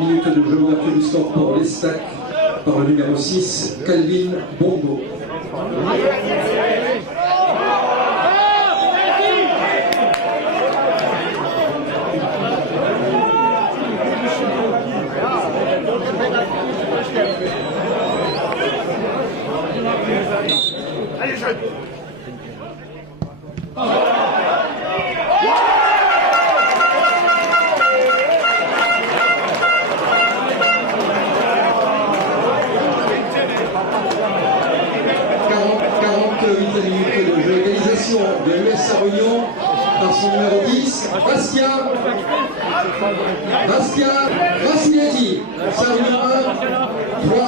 Minute de jeu, ouverture du score pour l'Estac par le numéro 6, Calvin Bongo. Allez, jeune. De l'US Réunion par son numéro 10, Bastien Vassiletti, Réunion 1, 3-1.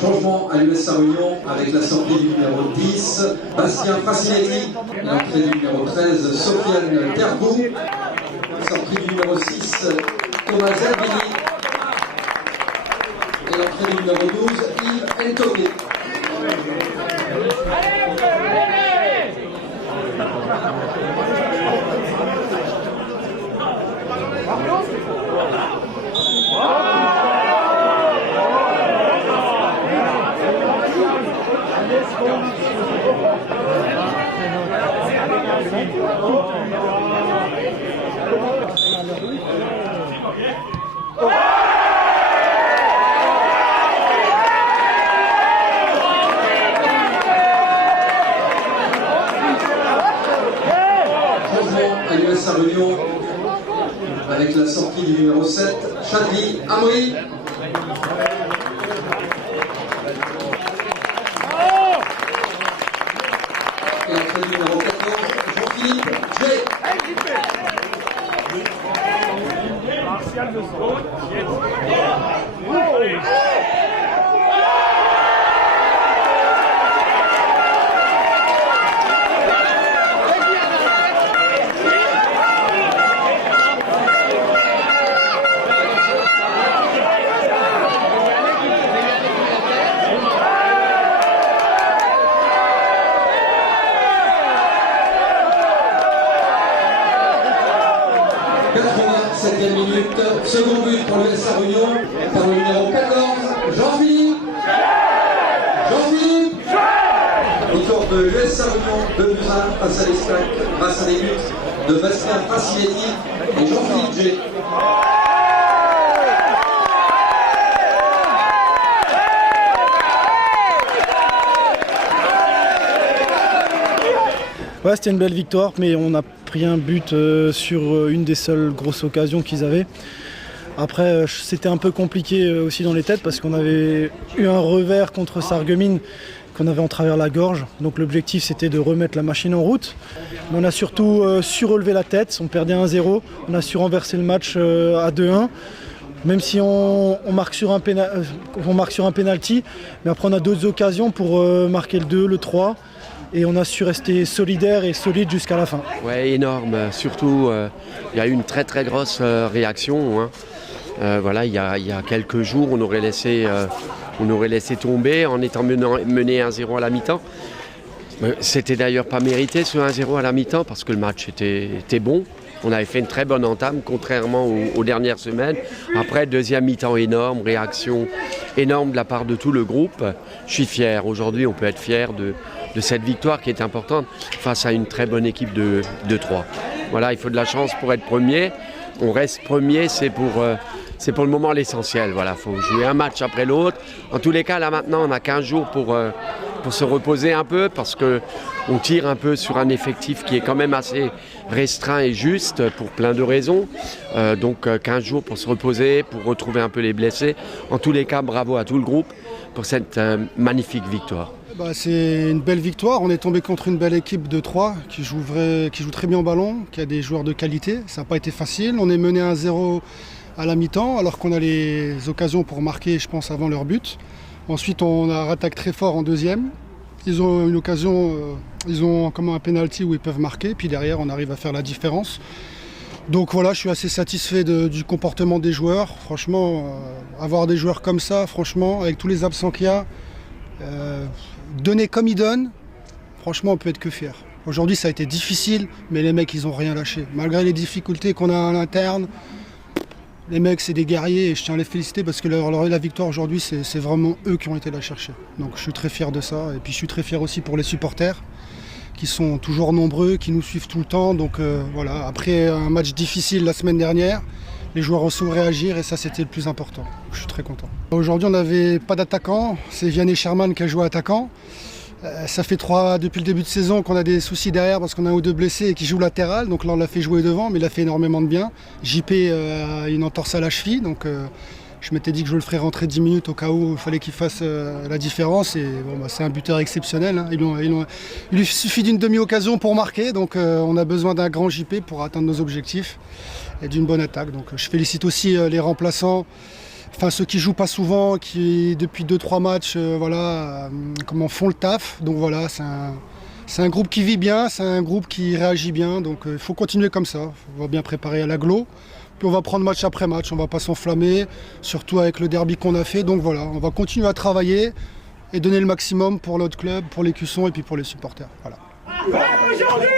Changement à l'US Réunion avec la sortie du numéro 10, Bastien Faciletti, l'entrée du numéro 13, Sofiane Tergou, sortie du numéro 6, Thomas Zalvini, et l'entrée du numéro 12, Yves Ntobe. À l'US Réunion avec la sortie du numéro 7, Chadli Amri. Et l'entrée du numéro 14, Jean-Philippe J. Martial de minute, second but pour l'US Réunion par le numéro 14, Jean-Philippe. Autour de l'US Réunion, 2-1 face à l'Estac, grâce à des buts de Bastien Faciletti et Jean-Philippe G. Ouais, c'était une belle victoire, mais on a pris un but sur une des seules grosses occasions qu'ils avaient. Après, c'était un peu compliqué aussi dans les têtes parce qu'on avait eu un revers contre Sarreguemines qu'on avait en travers la gorge. Donc l'objectif c'était de remettre la machine en route. Mais on a surtout su relever la tête, on perdait 1-0, on a su renverser le match à 2-1. Même si on marque sur un penalty, mais après on a d'autres occasions pour marquer le 2, le 3. Et on a su rester solidaire et solide jusqu'à la fin. Ouais, énorme. Surtout, il y a eu une très très grosse réaction. Hein. Voilà, il y a quelques jours, on aurait laissé tomber en étant mené 1-0 à la mi-temps. C'était d'ailleurs pas mérité ce 1-0 à la mi-temps parce que le match était bon. On avait fait une très bonne entame, contrairement aux dernières semaines. Après, deuxième mi-temps énorme, réaction énorme de la part de tout le groupe. Je suis fier. Aujourd'hui, on peut être fier de cette victoire qui est importante face à une très bonne équipe de 3. Voilà, il faut de la chance pour être premier. On reste premier, c'est pour le moment l'essentiel. Voilà, il faut jouer un match après l'autre. En tous les cas, là maintenant, on a 15 jours pour se reposer un peu parce qu'on tire un peu sur un effectif qui est quand même assez restreint et juste pour plein de raisons. Donc 15 jours pour se reposer, pour retrouver un peu les blessés. En tous les cas, bravo à tout le groupe pour cette magnifique victoire. C'est une belle victoire. On est tombé contre une belle équipe de 3 qui joue très bien au ballon, qui a des joueurs de qualité. Ça n'a pas été facile. On est mené 1-0 à la mi-temps alors qu'on a les occasions pour marquer, je pense, avant leur but. Ensuite, on a rattaqué très fort en deuxième. Ils ont une occasion, ils ont comme un penalty où ils peuvent marquer. Puis derrière, on arrive à faire la différence. Donc voilà, je suis assez satisfait du comportement des joueurs. Franchement, avoir des joueurs comme ça, franchement, avec tous les absents qu'il y a, donner comme ils donnent, franchement, on peut être que fier. Aujourd'hui, ça a été difficile, mais les mecs, ils n'ont rien lâché. Malgré les difficultés qu'on a à l'interne, les mecs, c'est des guerriers et je tiens à les féliciter parce que la victoire aujourd'hui, c'est vraiment eux qui ont été la chercher. Donc je suis très fier de ça. Et puis je suis très fier aussi pour les supporters qui sont toujours nombreux, qui nous suivent tout le temps. Donc voilà, après un match difficile la semaine dernière, les joueurs ont su réagir et ça, c'était le plus important. Je suis très content. Aujourd'hui, on n'avait pas d'attaquant. C'est Vianney Sherman qui a joué attaquant. Ça fait depuis le début de saison qu'on a des soucis derrière parce qu'on a un ou deux blessés et qui jouent latéral. Donc là, on l'a fait jouer devant, mais il a fait énormément de bien. JP a une entorse à la cheville. Donc je m'étais dit que je le ferais rentrer 10 minutes au cas où il fallait qu'il fasse la différence. Et bon, c'est un buteur exceptionnel. Hein. Il lui suffit d'une demi-occasion pour marquer. Donc on a besoin d'un grand JP pour atteindre nos objectifs et d'une bonne attaque. Donc je félicite aussi les remplaçants. Enfin, ceux qui jouent pas souvent, qui depuis 2-3 matchs comment font le taf. Donc voilà, c'est un groupe qui vit bien, c'est un groupe qui réagit bien. Donc il faut continuer comme ça. On va bien préparer à l'agglo. Puis on va prendre match après match, on va pas s'enflammer, surtout avec le derby qu'on a fait. Donc voilà, on va continuer à travailler et donner le maximum pour notre club, pour les cuissons et puis pour les supporters. Voilà. Il a marqué.